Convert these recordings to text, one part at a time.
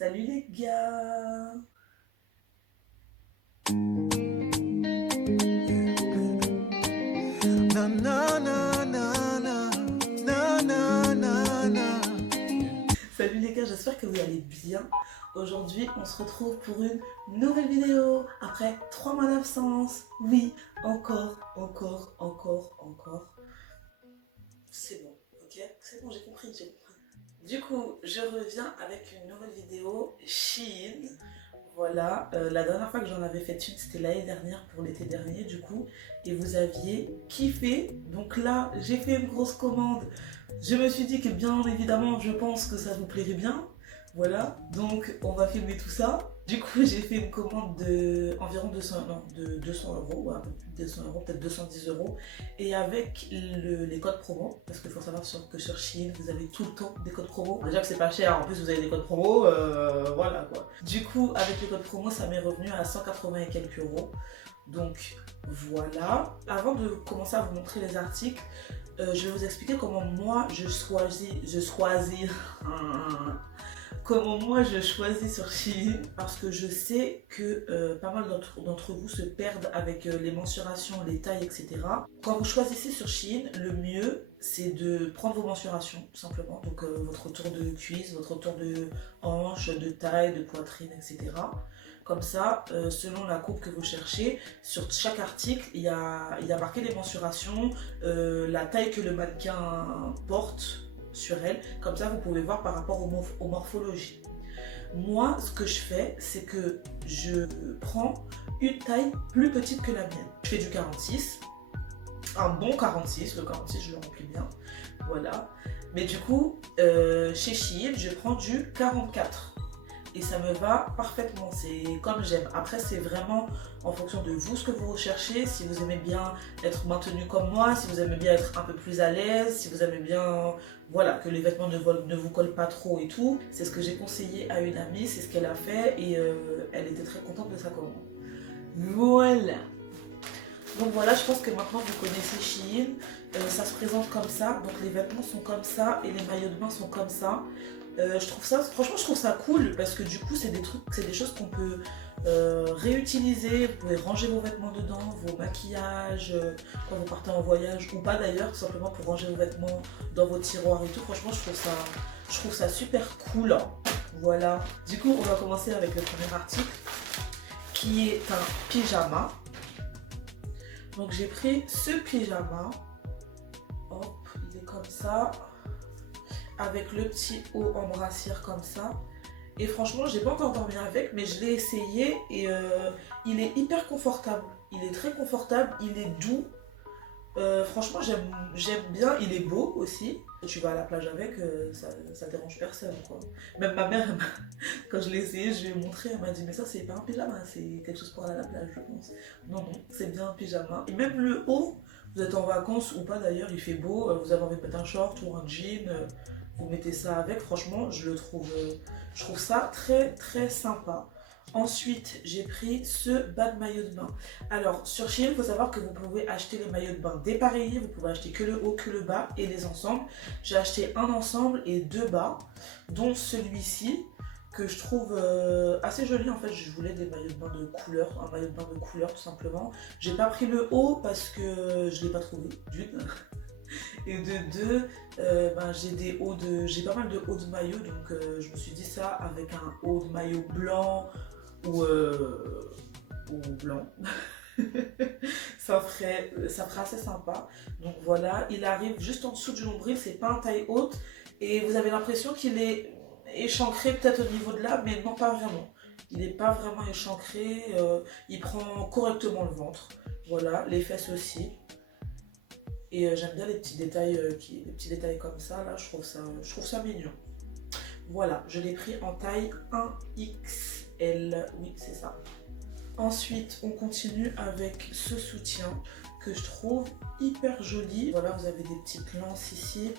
Salut les gars. Na na na na na na na na na. Salut les gars, j'espère que vous allez bien. Aujourd'hui, on se retrouve pour une nouvelle vidéo après 3 mois d'absence. Oui, encore. C'est bon, ok? C'est bon, j'ai compris. Du coup, je reviens avec une nouvelle vidéo Shein. Voilà, la dernière fois que j'en avais fait une, c'était l'année dernière pour l'été dernier du coup, et vous aviez kiffé. Donc là, j'ai fait une grosse commande. Je me suis dit que bien évidemment, je pense que ça vous plairait bien. Voilà, donc on va filmer tout ça. Du coup, j'ai fait une commande de environ 200, non, de 200 euros, ouais, un peu plus de 200 euros, peut-être 210 euros. Et avec les codes promo, parce qu'il faut savoir que sur Shein, vous avez tout le temps des codes promo. Déjà que c'est pas cher, en plus vous avez des codes promo, voilà quoi. Du coup, avec les codes promo, ça m'est revenu à 180 et quelques euros. Donc voilà. Avant de commencer à vous montrer les articles, je vais vous expliquer comment moi je choisis comment moi je choisis sur Shein, parce que je sais que pas mal d'entre vous se perdent avec les mensurations, les tailles, etc. Quand vous choisissez sur Shein, le mieux c'est de prendre vos mensurations tout simplement, donc votre tour de cuisse, votre tour de hanche, de taille, de poitrine, etc. Comme ça, selon la coupe que vous cherchez, sur chaque article, il y a marqué les mensurations, la taille que le mannequin porte sur elle. Comme ça, vous pouvez voir par rapport aux morphologies. Moi, ce que je fais, c'est que je prends une taille plus petite que la mienne. Je fais du 46, un bon 46, le 46, je le remplis bien. Voilà. Mais du coup, chez Shein, je prends du 44. Et ça me va parfaitement, c'est comme j'aime. Après, c'est vraiment en fonction de vous, ce que vous recherchez. Si vous aimez bien être maintenu comme moi, si vous aimez bien être un peu plus à l'aise, si vous aimez bien, voilà, que les vêtements ne vous collent pas trop et tout. C'est ce que j'ai conseillé à une amie, c'est ce qu'elle a fait et elle était très contente de sa commande. Voilà. Donc voilà, je pense que maintenant vous connaissez Shein. Ça se présente comme ça, donc les vêtements sont comme ça et les maillots de bain sont comme ça. Je trouve ça, franchement, je trouve ça cool parce que du coup, c'est des trucs, c'est des choses qu'on peut réutiliser. Vous pouvez ranger vos vêtements dedans, vos maquillages, quand vous partez en voyage ou pas d'ailleurs, tout simplement pour ranger vos vêtements dans vos tiroirs et tout. Franchement, je trouve ça super cool. Voilà. Du coup, on va commencer avec le premier article qui est un pyjama. Donc j'ai pris ce pyjama. Hop, il est comme ça, avec le petit haut en brassière comme ça. Et franchement, j'ai pas encore dormi avec, mais je l'ai essayé et il est hyper confortable. Il est très confortable, il est doux. Franchement, j'aime bien, il est beau aussi. Tu vas à la plage avec, ça dérange personne quoi. Même ma mère, quand je l'ai essayé, je lui ai montré, elle m'a dit mais ça c'est pas un pyjama, c'est quelque chose pour aller à la plage je pense. Non, c'est bien un pyjama. Et même le haut, vous êtes en vacances ou pas d'ailleurs, il fait beau, vous avez envie de mettre un short ou un jean, vous mettez ça avec, franchement je trouve ça très très sympa. Ensuite, j'ai pris ce bas de maillot de bain. Alors, sur Shein, il faut savoir que vous pouvez acheter les maillots de bain dépareillés. Vous pouvez acheter que le haut, que le bas et les ensembles. J'ai acheté un ensemble et deux bas, dont celui-ci, que je trouve assez joli. En fait, je voulais des maillots de bain de couleur, un maillot de bain de couleur tout simplement. J'ai pas pris le haut parce que je l'ai pas trouvé, d'une. Et de deux, j'ai pas mal de hauts de maillot, donc je me suis dit ça avec un haut de maillot blanc ou blanc. Ça ferait assez sympa. Donc voilà, il arrive juste en dessous du nombril, c'est pas un taille haute. Et vous avez l'impression qu'il est échancré peut-être au niveau de là, mais non pas vraiment. Il n'est pas vraiment échancré, il prend correctement le ventre. Voilà, les fesses aussi. Et j'aime bien les petits détails, les petits détails comme ça, là, je trouve ça mignon. Voilà, je l'ai pris en taille 1XL, oui c'est ça. Ensuite, on continue avec ce soutien que je trouve hyper joli. Voilà, vous avez des petites lances ici.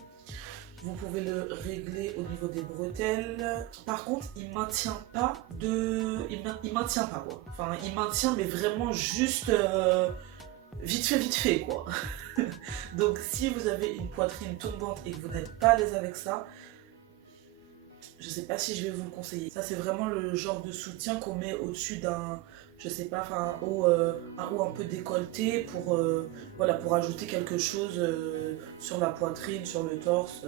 Vous pouvez le régler au niveau des bretelles. Par contre, il maintient pas il maintient pas quoi. Enfin, il maintient mais vraiment juste vite fait quoi. Donc si vous avez une poitrine tombante et que vous n'êtes pas à l'aise avec ça, je sais pas si je vais vous le conseiller. Ça c'est vraiment le genre de soutien qu'on met au-dessus d'un, je sais pas, enfin un haut un peu décolleté pour, voilà, pour ajouter quelque chose sur la poitrine, sur le torse,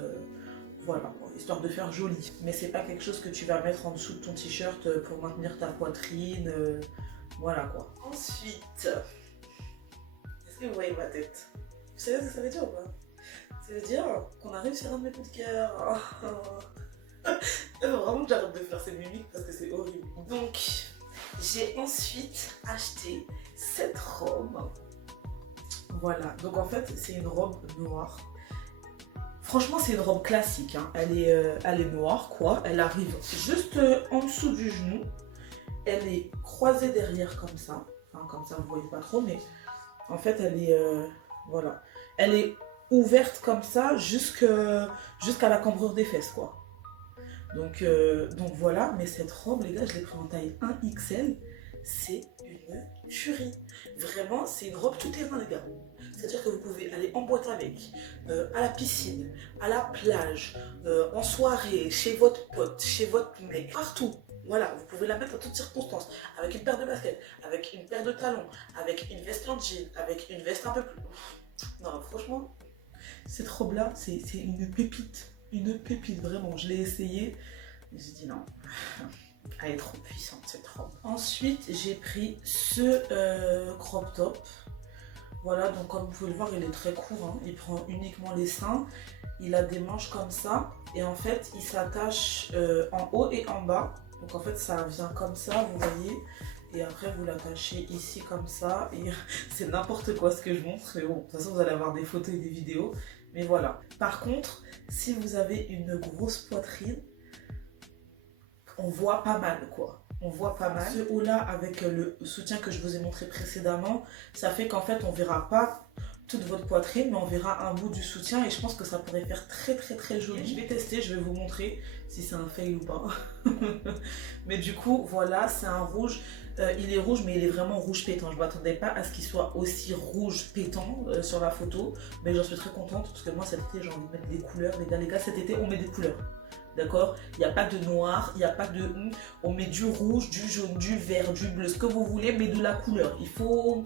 voilà, histoire de faire joli. Mais c'est pas quelque chose que tu vas mettre en dessous de ton t-shirt pour maintenir ta poitrine, voilà quoi. Ensuite, est-ce que vous voyez ma tête? Vous savez ce que ça veut dire ou pas? Ça veut dire qu'on arrive sur un de mes coups de cœur. Il faut vraiment que j'arrête de faire ces mimiques parce que c'est horrible. Donc, j'ai ensuite acheté cette robe. Voilà, donc en fait, c'est une robe noire. Franchement, c'est une robe classique, hein. Elle est noire, quoi. Elle arrive juste en dessous du genou. Elle est croisée derrière comme ça. Enfin, comme ça, vous voyez pas trop, mais en fait, elle est... voilà. Elle est ouverte comme ça jusqu'à la cambrure des fesses, quoi. Donc voilà, mais cette robe, les gars, je l'ai pris en taille 1XL. C'est une tuerie. Vraiment, c'est une robe tout-terrain, les gars. C'est-à-dire que vous pouvez aller en boîte avec, à la piscine, à la plage, en soirée, chez votre pote, chez votre mec, partout. Voilà, vous pouvez la mettre en toutes circonstances, avec une paire de baskets, avec une paire de talons, avec une veste en jean, avec une veste un peu plus... Non, franchement, cette robe-là, c'est une pépite. Une pépite, vraiment. Je l'ai essayée. J'ai dit non. Elle est trop puissante, cette robe. Ensuite, j'ai pris ce crop top. Voilà, donc comme vous pouvez le voir, il est très court. Hein. Il prend uniquement les seins. Il a des manches comme ça. Et en fait, il s'attache en haut et en bas. Donc en fait, ça vient comme ça, vous voyez. Et après, vous l'attachez ici comme ça. Et c'est n'importe quoi ce que je montre. Mais bon, de toute façon, vous allez avoir des photos et des vidéos. Mais voilà. Par contre, si vous avez une grosse poitrine, on voit pas mal, quoi. On voit pas mal. Ce haut-là, avec le soutien que je vous ai montré précédemment, ça fait qu'en fait, on verra pas toute votre poitrine, mais on verra un bout du soutien. Et je pense que ça pourrait faire très, très, très joli. Je vais tester, je vais vous montrer si c'est un fail ou pas. Mais du coup, voilà, c'est un rouge. Il est rouge, mais il est vraiment rouge pétant. Je ne m'attendais pas à ce qu'il soit aussi rouge pétant sur la photo. Mais j'en suis très contente parce que moi, cet été, j'ai envie de mettre des couleurs. Les gars, cet été, on met des couleurs. D'accord? Il n'y a pas de noir, il n'y a pas de... On met du rouge, du jaune, du vert, du bleu, ce que vous voulez, mais de la couleur. Il faut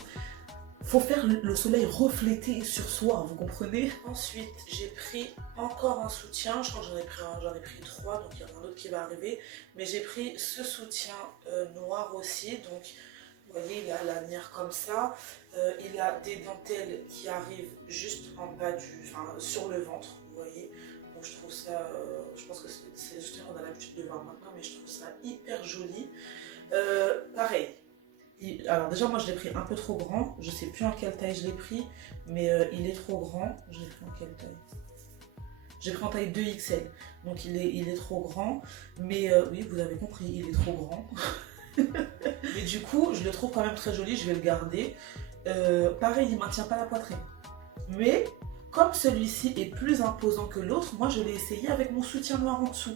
faire le soleil refléter sur soi, vous comprenez? Ensuite, j'ai pris encore un soutien. Je crois que j'en ai pris 3, donc il y en a un autre qui va arriver. Mais j'ai pris ce soutien noir aussi. Donc, vous voyez, il a la lanière comme ça. Il a des dentelles qui arrivent juste en bas sur le ventre, vous voyez. Donc je trouve ça, je pense que c'est le soutien qu'on a l'habitude de voir maintenant, mais je trouve ça hyper joli. Pareil. Alors déjà, moi je l'ai pris un peu trop grand. Je sais plus en quelle taille je l'ai pris, mais il est trop grand. Je l'ai pris en quelle taille? J'ai pris en taille 2XL. Donc il est trop grand. Mais oui, vous avez compris, il est trop grand. Mais du coup, je le trouve quand même très joli. Je vais le garder. Pareil, il ne maintient pas la poitrine. Mais comme celui-ci est plus imposant que l'autre, moi je l'ai essayé avec mon soutien noir en dessous.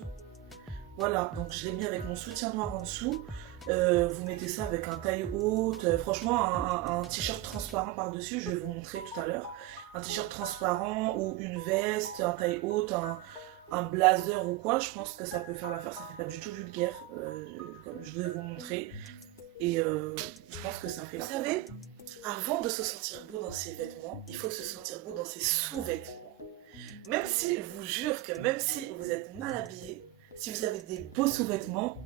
Voilà, donc je l'ai mis avec mon soutien noir en dessous. Vous mettez ça avec un taille haute, franchement un t-shirt transparent par-dessus, je vais vous montrer tout à l'heure. Un t-shirt transparent ou une veste, un taille haute, un blazer ou quoi, je pense que ça peut faire l'affaire, ça fait pas du tout vulgaire, comme je vais vous montrer. Et je pense que ça fait l'affaire. Vous savez, avant de se sentir beau dans ses vêtements, il faut se sentir beau dans ses sous-vêtements. Même si, je vous jure que même si vous êtes mal habillé, si vous avez des beaux sous-vêtements,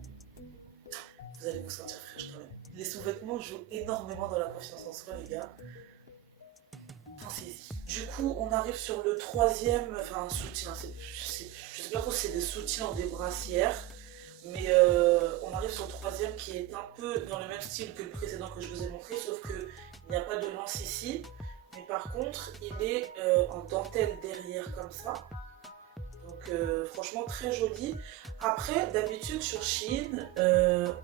vous allez vous sentir fraîche quand même. Les sous-vêtements jouent énormément dans la confiance en soi, les gars. Pensez-y. Du coup, on arrive sur le troisième, enfin un soutien. Je sais pas trop si c'est des soutiens ou des brassières, mais on arrive sur le troisième qui est un peu dans le même style que le précédent que je vous ai montré, sauf qu'il n'y a pas de lance ici. Mais par contre, il est en dentelle derrière comme ça. Donc franchement très joli. Après, d'habitude sur Shein,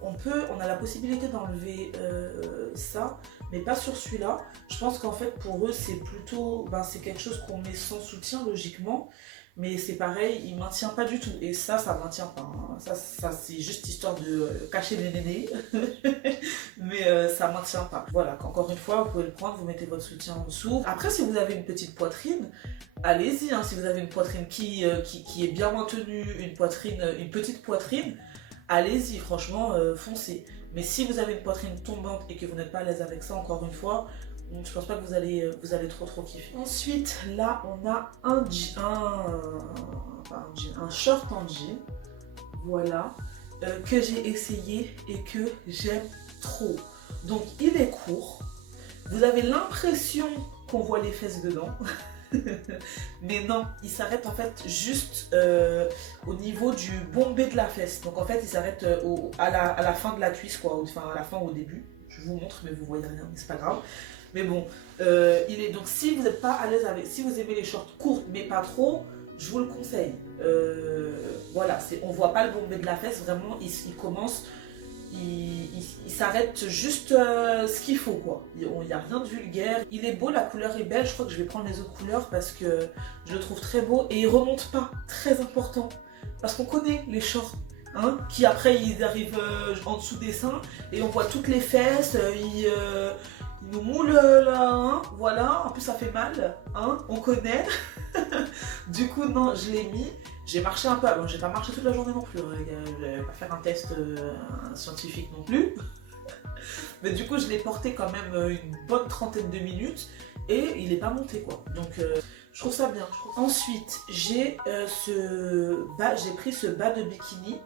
on a la possibilité d'enlever ça, mais pas sur celui-là. Je pense qu'en fait pour eux c'est plutôt, c'est quelque chose qu'on met sans soutien logiquement. Mais c'est pareil, il ne maintient pas du tout. Et ça maintient pas. Hein. Ça c'est juste histoire de cacher les nénés. mais ça ne maintient pas. Voilà, encore une fois, vous pouvez le prendre, vous mettez votre soutien en dessous. Après, si vous avez une petite poitrine, allez-y, hein. Si vous avez une poitrine qui est bien maintenue, une petite poitrine, allez-y, franchement, foncez. Mais si vous avez une poitrine tombante et que vous n'êtes pas à l'aise avec ça, encore une fois, je pense pas que vous allez trop kiffer. Ensuite, là, on a un short en jean, voilà, que j'ai essayé et que j'aime trop. Donc, il est court. Vous avez l'impression qu'on voit les fesses dedans. Mais non, il s'arrête en fait juste au niveau du bombé de la fesse. Donc en fait, il s'arrête à la fin de la cuisse, quoi. Enfin, à la fin ou au début. Je vous montre, mais vous voyez rien, mais c'est pas grave. Mais bon, il est donc si vous n'êtes pas à l'aise avec, si vous aimez les shorts courtes mais pas trop, je vous le conseille. Voilà, on voit pas le bombé de la fesse, vraiment, il commence. Il s'arrête juste ce qu'il faut, quoi. Il n'y a rien de vulgaire. Il est beau, la couleur est belle. Je crois que je vais prendre les autres couleurs parce que je le trouve très beau. Et il remonte pas, très important. Parce qu'on connaît les shorts, hein, qui après ils arrivent en dessous des seins et on voit toutes les fesses. Ils nous moulent là, hein, voilà. En plus ça fait mal, hein, on connaît. Du coup, non, je l'ai mis. J'ai marché un peu, bon, j'ai pas marché toute la journée non plus, je vais pas faire un test scientifique non plus. Mais du coup, je l'ai porté quand même une bonne trentaine de minutes et il est pas monté, quoi. Donc, je trouve ça bien. Ensuite, j'ai pris ce bas de bikini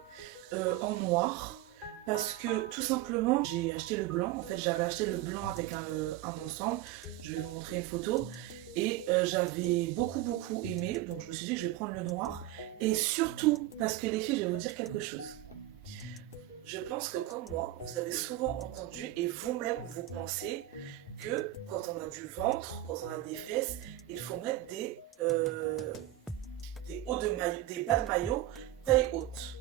en noir parce que tout simplement, j'ai acheté le blanc. En fait, j'avais acheté le blanc avec un ensemble. Je vais vous montrer une photo. Et j'avais beaucoup aimé, donc je me suis dit que je vais prendre le noir. Et surtout, parce que les filles, je vais vous dire quelque chose. Je pense que comme moi, vous avez souvent entendu, et vous-même, vous pensez que quand on a du ventre, quand on a des fesses, il faut mettre des hauts de maillot, des bas de maillot taille haute.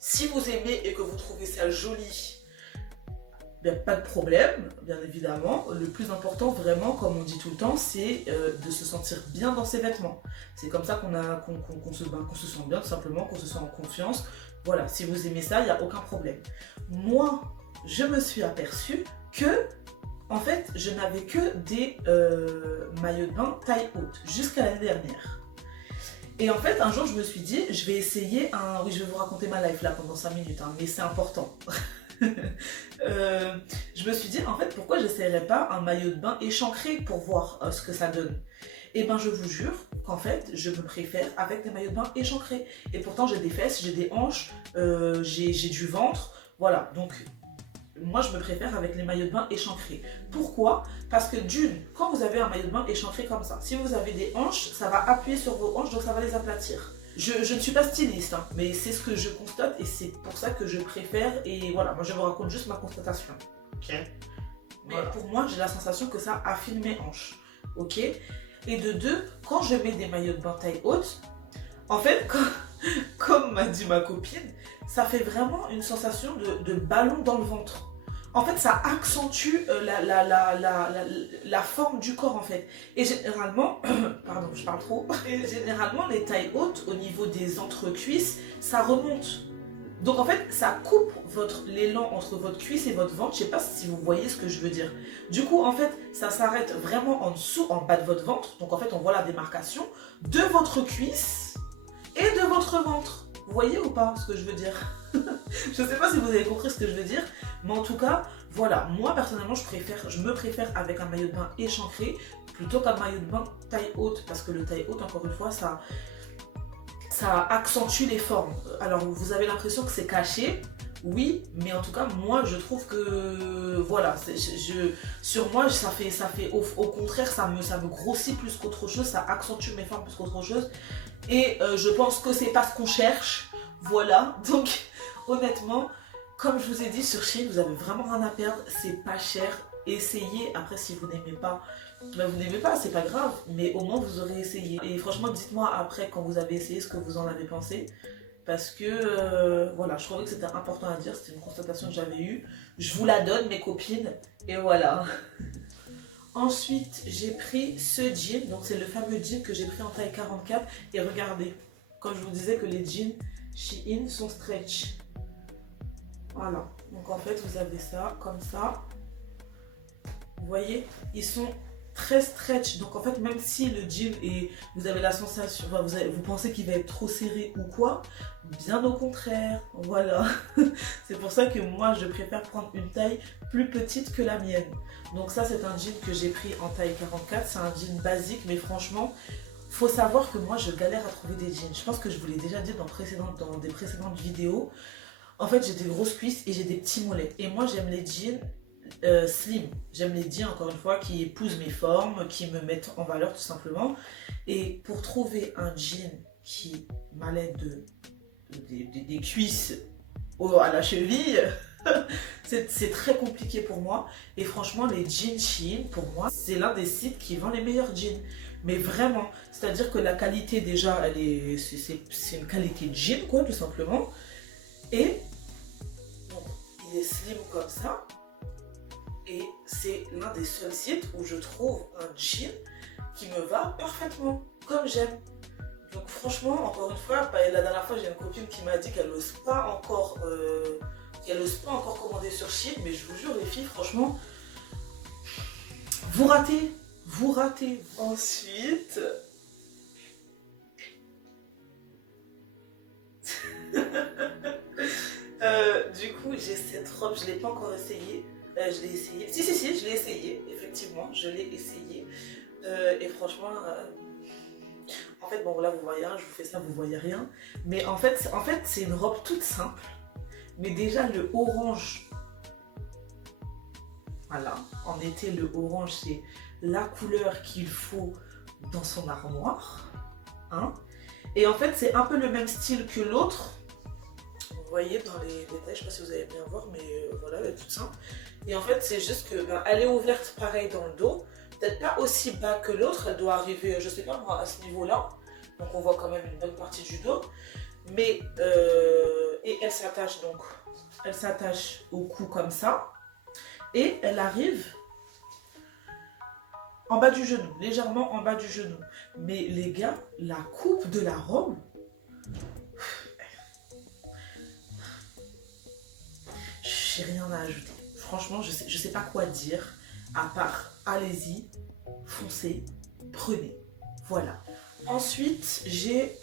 Si vous aimez et que vous trouvez ça joli, bien, pas de problème, bien évidemment. Le plus important, vraiment, comme on dit tout le temps, c'est de se sentir bien dans ses vêtements. C'est comme ça qu'on se sent bien, tout simplement, qu'on se sent en confiance. Voilà, si vous aimez ça, il n'y a aucun problème. Moi, je me suis aperçue que, en fait, je n'avais que des maillots de bain taille haute, jusqu'à l'année dernière. Et en fait, un jour, je me suis dit, je vais essayer un... Oui, je vais vous raconter ma life là pendant 5 minutes, hein, mais c'est important. Je me suis dit en fait pourquoi j'essaierais pas un maillot de bain échancré pour voir ce que ça donne. Et ben je vous jure qu'en fait je me préfère avec des maillots de bain échancrés. Et pourtant j'ai des fesses, j'ai des hanches, j'ai du ventre, voilà. Donc moi je me préfère avec les maillots de bain échancrés. Pourquoi? Parce que d'une, quand vous avez un maillot de bain échancré comme ça, si vous avez des hanches, ça va appuyer sur vos hanches, donc ça va les aplatir. Je ne suis pas styliste, hein, mais c'est ce que je constate et c'est pour ça que je préfère. Et voilà, moi je vous raconte juste ma constatation. Ok. Mais voilà. Pour moi, j'ai la sensation que ça affine mes hanches. Ok. Et de deux, quand je mets des maillots de bain taille haute, en fait, comme m'a dit ma copine, ça fait vraiment une sensation de ballon dans le ventre. En fait, ça accentue la forme du corps, en fait. Et généralement, pardon, je parle trop. Et généralement, les tailles hautes, au niveau des entrecuisses, ça remonte. Donc, en fait, ça coupe l'élan entre votre cuisse et votre ventre. Je sais pas si vous voyez ce que je veux dire. Du coup, en fait, ça s'arrête vraiment en dessous, en bas de votre ventre. Donc, en fait, on voit la démarcation de votre cuisse et de votre ventre. Vous voyez ou pas ce que je veux dire? Je ne sais pas si vous avez compris ce que je veux dire, mais en tout cas, voilà, moi personnellement, je me préfère avec un maillot de bain échancré plutôt qu'un maillot de bain taille haute, parce que le taille haute, encore une fois, ça accentue les formes. Alors, vous avez l'impression que c'est caché, oui, mais en tout cas, moi, je trouve que, voilà, sur moi, ça fait au contraire, ça me grossit plus qu'autre chose, ça accentue mes formes plus qu'autre chose, et je pense que c'est pas ce qu'on cherche, voilà, donc... Honnêtement, comme je vous ai dit, sur Shein, vous avez vraiment rien à perdre, c'est pas cher, essayez. Après, si vous n'aimez pas, ben vous n'aimez pas, c'est pas grave, mais au moins vous aurez essayé. Et franchement, dites-moi après, quand vous avez essayé, ce que vous en avez pensé, parce que, voilà, je trouvais que c'était important à dire, c'était une constatation que j'avais eue. Je vous la donne, mes copines, et voilà. Ensuite, j'ai pris ce jean, donc c'est le fameux jean que j'ai pris en taille 44, et regardez, quand je vous disais que les jeans Shein sont stretch. Voilà. Donc en fait, vous avez ça, comme ça. Vous voyez, ils sont très stretch. Donc en fait, même si le jean et vous avez la sensation, enfin, vous pensez qu'il va être trop serré ou quoi, bien au contraire. Voilà. C'est pour ça que moi, je préfère prendre une taille plus petite que la mienne. Donc ça, c'est un jean que j'ai pris en taille 44. C'est un jean basique, mais franchement, faut savoir que moi, je galère à trouver des jeans. Je pense que je vous l'ai déjà dit dans des précédentes vidéos. En fait, j'ai des grosses cuisses et j'ai des petits mollets. Et moi, j'aime les jeans slim. J'aime les jeans, encore une fois, qui épousent mes formes, qui me mettent en valeur tout simplement. Et pour trouver un jean qui m'allait des cuisses à la cheville, c'est très compliqué pour moi. Et franchement, les jeans Shein, pour moi, c'est l'un des sites qui vend les meilleurs jeans. Mais vraiment, c'est-à-dire que la qualité déjà, c'est une qualité de jean, quoi, tout simplement. Et bon, il est slim comme ça. Et c'est l'un des seuls sites où je trouve un jean qui me va parfaitement, comme j'aime. Donc franchement, encore une fois, la dernière fois, j'ai une copine qui m'a dit qu'elle n'ose pas encore commander sur Shein. Mais je vous jure, les filles, franchement, vous ratez. Vous ratez. Ensuite... du coup, j'ai cette robe, je ne l'ai pas encore essayée. Je l'ai essayé. Si, je l'ai essayé. Effectivement, je l'ai essayé. Et franchement, en fait, bon, là, vous voyez rien, je vous fais ça, vous voyez rien. Mais en fait c'est une robe toute simple. Mais déjà, le orange, voilà, en été, le orange, c'est la couleur qu'il faut dans son armoire. Hein. Et en fait, c'est un peu le même style que l'autre. Vous voyez dans les détails, je ne sais pas si vous allez bien voir, mais voilà, elle est toute simple. Et en fait, c'est juste que elle est ouverte pareil dans le dos. Peut-être pas aussi bas que l'autre, elle doit arriver, je sais pas moi, à ce niveau-là. Donc on voit quand même une bonne partie du dos. Mais, et elle s'attache donc, elle s'attache au cou comme ça. Et elle arrive en bas du genou, légèrement en bas du genou. Mais les gars, la coupe de la robe, j'ai rien à ajouter. Franchement, je sais pas quoi dire, à part allez-y, foncez, prenez. Voilà. Ensuite, j'ai...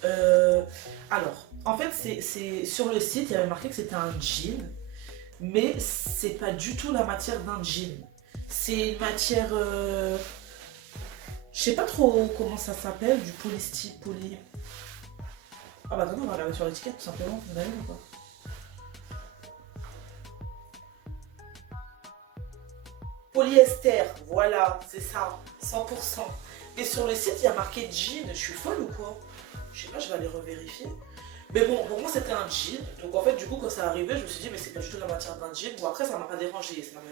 alors, en fait, c'est sur le site, il y avait marqué que c'était un jean, mais c'est pas du tout la matière d'un jean. C'est une matière... je sais pas trop comment ça s'appelle, du poly... Ah bah attendez, on va regarder sur l'étiquette tout simplement. Vous avez vu ou pas? Polyester, voilà, c'est ça, 100%. Et sur le site, il y a marqué jean. Je suis folle ou quoi? Je sais pas, je vais aller revérifier. Mais bon, pour moi, c'était un jean. Donc en fait, du coup, quand ça arrivait, je me suis dit, mais c'est pas du tout la matière d'un jean. Bon, après, ça m'a pas dérangé. Moi,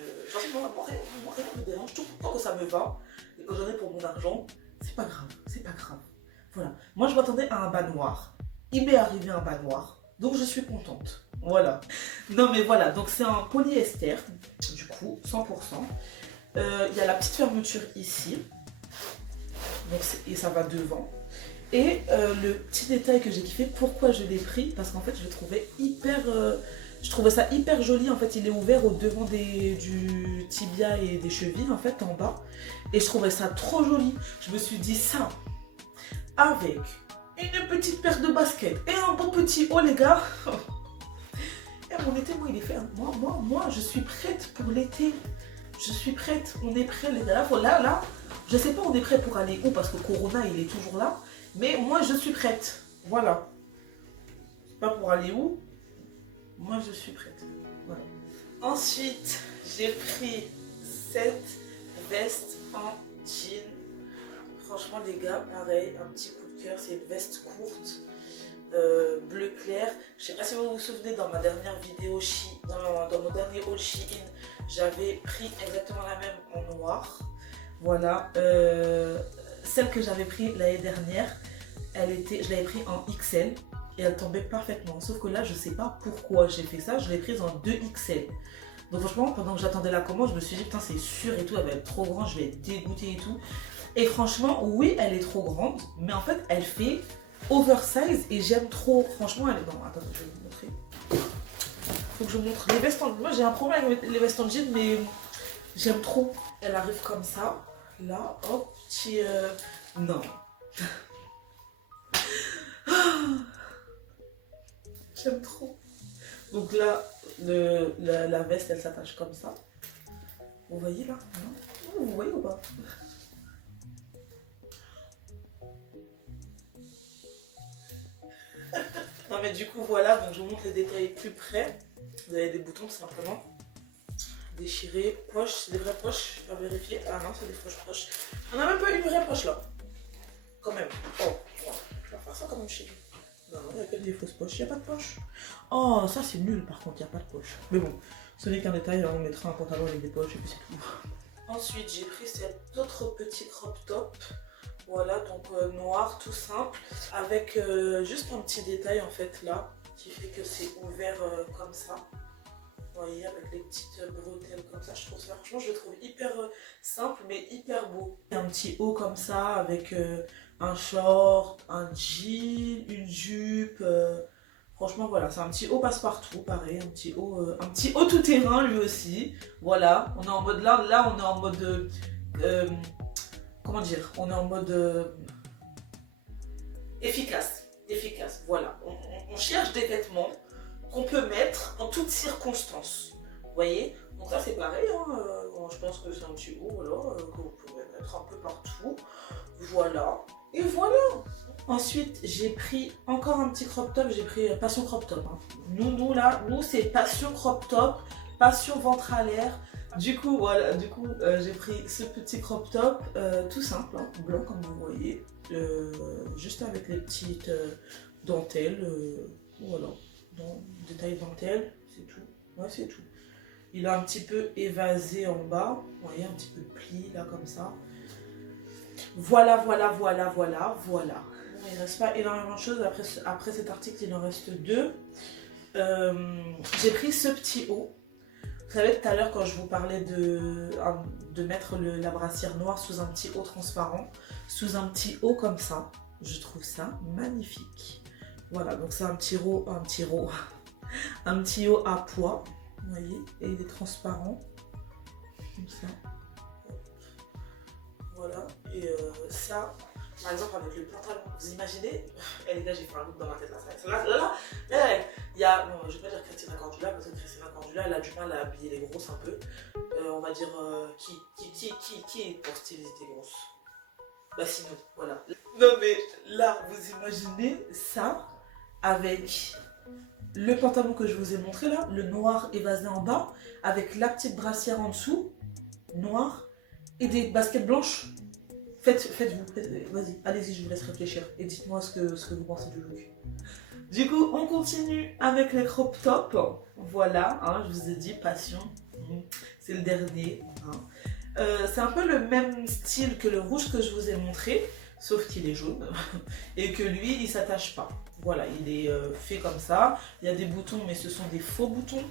rien me dérange. Tout tant que ça me va et que j'en ai pour mon argent, c'est pas grave. C'est pas grave. Voilà. Moi, je m'attendais à un bas noir. Il m'est arrivé un bas noir. Donc je suis contente. Voilà. Non, mais voilà. Donc c'est un polyester, du coup, 100%. Il y a la petite fermeture ici. Donc et ça va devant. Et le petit détail que j'ai kiffé, pourquoi je l'ai pris, parce qu'en fait je le trouvais je trouvais ça hyper joli. En fait il est ouvert au devant du tibia et des chevilles en fait en bas. Et je trouvais ça trop joli. Je me suis dit ça, avec une petite paire de baskets et un bon petit haut les gars. Et mon été moi il est fait. Moi je suis prête pour l'été. Je suis prête, on est prêt les gars. Là, je sais pas on est prêt pour aller où parce que Corona il est toujours là. Mais moi je suis prête. Voilà. Pas pour aller où. Moi je suis prête. Voilà. Ensuite, j'ai pris cette veste en jean. Franchement les gars, pareil, un petit coup de cœur. C'est une veste courte. Bleu clair. Je sais pas si vous vous souvenez dans ma dernière vidéo dans mon dernier haul Shein, j'avais pris exactement la même en noir. Voilà. Celle que j'avais pris l'année dernière, je l'avais pris en XL et elle tombait parfaitement. Sauf que là, je sais pas pourquoi j'ai fait ça. Je l'ai prise en 2XL. Donc franchement, pendant que j'attendais la commande, je me suis dit putain c'est sûr et tout, elle va être trop grande, je vais être dégoûtée et tout. Et franchement, oui, elle est trop grande, mais en fait, elle fait oversize et j'aime trop. Franchement, elle est... Non, attends, je vais vous montrer. faut que je vous montre les vestes en... Moi j'ai un problème avec les vestes en jean, mais j'aime trop. Elle arrive comme ça, là, hop, petit... Non. J'aime trop. Donc là, la veste, elle s'attache comme ça. Vous voyez là? Vous voyez ou pas? Non mais du coup voilà, donc je vous montre les détails plus près. Vous avez des boutons tout simplement. Déchirés, poches, c'est des vraies poches, je vais vérifier. Ah non, c'est des fausses poches. On a même pas une vraie poche là. Quand même. Oh, je vais faire ça quand même chez nous. Non, il n'y a que des fausses poches, il n'y a pas de poche. Oh, ça c'est nul par contre, il n'y a pas de poche. Mais bon, ce n'est qu'un détail, on mettra un pantalon avec des poches et puis c'est tout. Ensuite, j'ai pris cet autre petit crop top. Voilà, donc noir, tout simple, avec juste un petit détail en fait là, qui fait que c'est ouvert comme ça. Vous voyez, avec les petites bretelles comme ça, je trouve ça, franchement, je le trouve hyper simple, mais hyper beau. Un petit haut comme ça, avec un short, un jean, une jupe. Franchement, voilà, c'est un petit haut passe-partout, pareil, un petit haut tout-terrain lui aussi. Voilà, on est en mode là on est en mode... comment dire, on est en mode efficace, voilà. On cherche des vêtements qu'on peut mettre en toutes circonstances, vous voyez. Donc ça c'est pareil, hein, je pense que c'est un petit haut, voilà, que vous pouvez mettre un peu partout, voilà, et voilà. Ensuite j'ai pris encore un petit crop top, j'ai pris Passion crop top, hein. Nous c'est Passion crop top, Passion ventre à l'air. Du coup, voilà, j'ai pris ce petit crop top, tout simple, hein, blanc comme vous voyez, juste avec les petites dentelles, voilà, détail dentelle, c'est tout, ouais c'est tout. Il a un petit peu évasé en bas, vous voyez, un petit peu de pli là comme ça. Voilà. Bon, il ne reste pas énormément de choses, après cet article il en reste deux. J'ai pris ce petit haut. Vous savez, tout à l'heure, quand je vous parlais de mettre la brassière noire sous un petit haut transparent, sous un petit haut comme ça, je trouve ça magnifique. Voilà, donc c'est un petit haut à pois, vous voyez, et il est transparent, comme ça. Voilà, et ça, par exemple, avec le pantalon, vous imaginez, les gars, j'ai fait un look dans ma tête là, il y a, bon, je vais pas dire Christina Cordula, parce que Christina Cordula, elle a du mal à habiller les grosses un peu. On va dire, qui est pour styliser tes grosses? Bah sinon, voilà. Non mais là, vous imaginez ça avec le pantalon que je vous ai montré là, le noir évasé en bas, avec la petite brassière en dessous, noir, et des baskets blanches. Faites-vous, vas-y, allez-y, je vous laisse réfléchir et dites-moi ce que vous pensez du look. Du coup, on continue avec les crop tops. Voilà, hein, je vous ai dit, Passion, c'est le dernier. Hein. C'est un peu le même style que le rouge que je vous ai montré, sauf qu'il est jaune et que lui, il s'attache pas. Voilà, il est fait comme ça. Il y a des boutons, mais ce sont des faux boutons.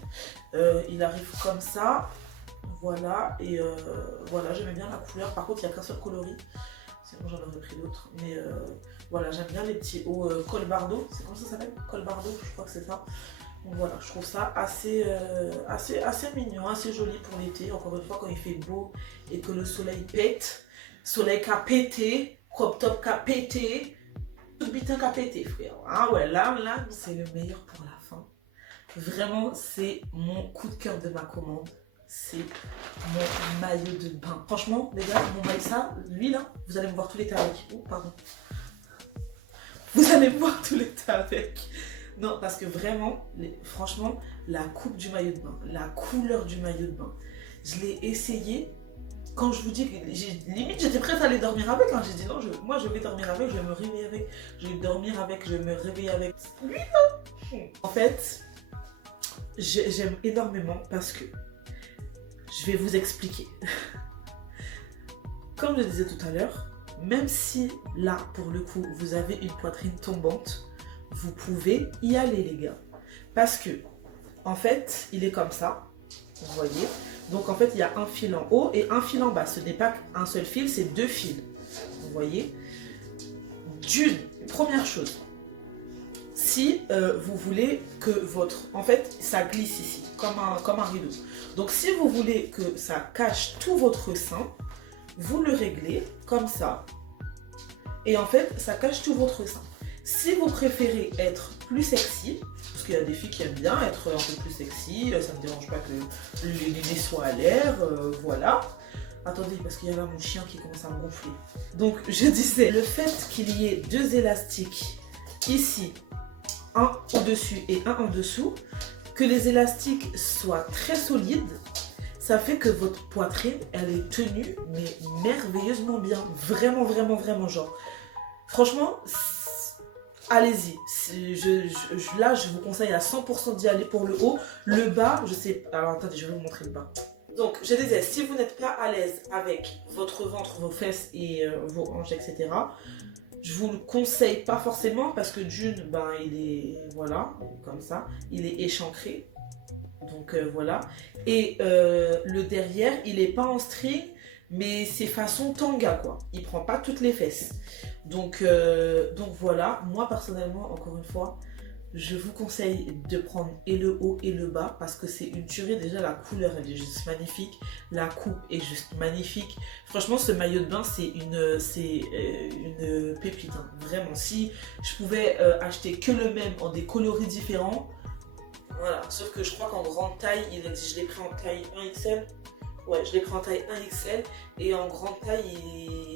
Il arrive comme ça. Voilà, et voilà, j'aimais bien la couleur. Par contre, il n'y a qu'un seul coloris. Sinon, j'en aurais pris d'autres. Mais voilà, j'aime bien les petits hauts col bardo. C'est comme ça s'appelle? Col bardo, je crois que c'est ça. Donc voilà, je trouve ça assez mignon, assez joli pour l'été. Encore une fois, quand il fait beau et que le soleil pète. Soleil qu'a pété, crop top qu'a pété, tout bitin qu'a pété, frère. Ah ouais, là, c'est le meilleur pour la fin. Vraiment, c'est mon coup de cœur de ma commande. C'est mon maillot de bain. Franchement, les gars, mon maillot, ça, lui là, vous allez me voir tout l'été avec. Oh, pardon. Vous allez me voir tout l'été avec. Non, parce que vraiment, franchement, la coupe du maillot de bain, la couleur du maillot de bain, je l'ai essayé. Quand je vous dis que limite, j'étais prête à aller dormir avec. Hein. J'ai dit non, moi je vais dormir avec, je vais me réveiller avec. Je vais dormir avec, je vais me réveiller avec. Lui, non. En fait, j'aime énormément parce que je vais vous expliquer. Comme je disais tout à l'heure, même si là, pour le coup, vous avez une poitrine tombante, vous pouvez y aller, les gars. Parce que, en fait, il est comme ça, vous voyez. Donc, en fait, il y a un fil en haut et un fil en bas. Ce n'est pas un seul fil, c'est deux fils. Vous voyez. Première chose, si vous voulez que votre... En fait, ça glisse ici, comme un rideau. Donc si vous voulez que ça cache tout votre sein, vous le réglez comme ça. Et en fait, ça cache tout votre sein. Si vous préférez être plus sexy, parce qu'il y a des filles qui aiment bien être un peu plus sexy, ça ne me dérange pas que les nez soient à l'air, voilà. Attendez, parce qu'il y a là mon chien qui commence à me gonfler. Donc, je disais, le fait qu'il y ait deux élastiques ici, un au-dessus et un en dessous, que les élastiques soient très solides, ça fait que votre poitrine, elle est tenue, mais merveilleusement bien. Vraiment, vraiment, vraiment, genre. Franchement, allez-y. Là, je vous conseille à 100% d'y aller pour le haut. Le bas, je sais... Alors, attendez, je vais vous montrer le bas. Donc, je disais, si vous n'êtes pas à l'aise avec votre ventre, vos fesses et vos hanches, etc., je vous le conseille pas forcément parce que d'une, ben, il est, voilà, comme ça, il est échancré. Donc, voilà. Et le derrière, il est pas en string, mais c'est façon tanga, quoi. Il prend pas toutes les fesses. Donc voilà, moi personnellement, encore une fois, je vous conseille de prendre et le haut et le bas parce que c'est une tuerie. Déjà, la couleur, elle est juste magnifique. La coupe est juste magnifique. Franchement, ce maillot de bain, c'est une pépite. Hein. Vraiment, si je pouvais acheter que le même en des coloris différents, voilà. Sauf que je crois qu'en grande taille, je l'ai pris en taille 1XL. Ouais, je l'ai pris en taille 1XL et en grande taille,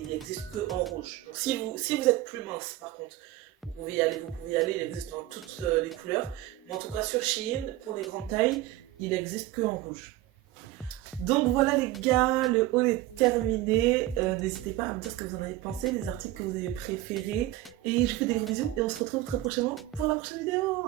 il n'existe que en rouge. Donc si vous êtes plus mince, par contre, vous pouvez y aller, il existe dans toutes les couleurs. Mais en tout cas, sur Shein, pour les grandes tailles, il n'existe que en rouge. Donc voilà les gars, le haul est terminé. N'hésitez pas à me dire ce que vous en avez pensé, les articles que vous avez préférés. Et je vous fais des gros bisous et on se retrouve très prochainement pour la prochaine vidéo.